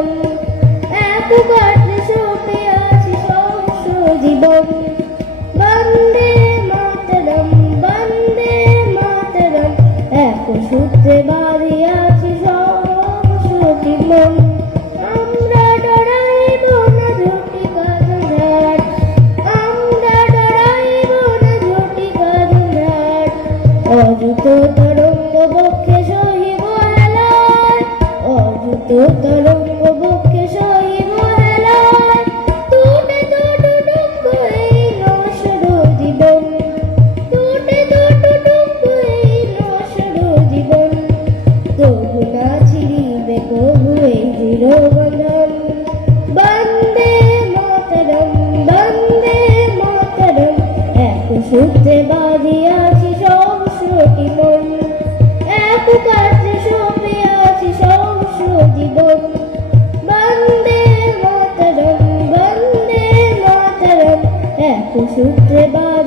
মন, এক কাটে সপে আছি সহস্র জীবন। বন্দে মাতরম, বন্দে মাতরম, এক সূত্রে বাঁধি আছি সহস্রটি মন। আমরা ডরাইব না ঝটিকা ঝঞ্ঝাট, আমরা ডরাইব না ঝটিকা ঝঞ্ঝাট। অযুত তরঙ্গ বক্ষে সহিব হেলায়, অযুত তরঙ্গ বক্ষে সহিব হেলায়। টুটে তো টুটুক এই নশ্বর জীবন, টুটে তো টুটুক এই নশ্বর জীবন। তবু না ছিড়িবে কবু এই দৃঢ় বন্ধন। বন্দে মাতরম, বন্দে মাতরম, এক সূত্রে বাঁধি আছি সহস্রটি মন, এক কাছে সপে আছি সহস্র জীবন। বন্দে মাতরম, বন্দে মাতরম, এক সূত্রে বাঁধি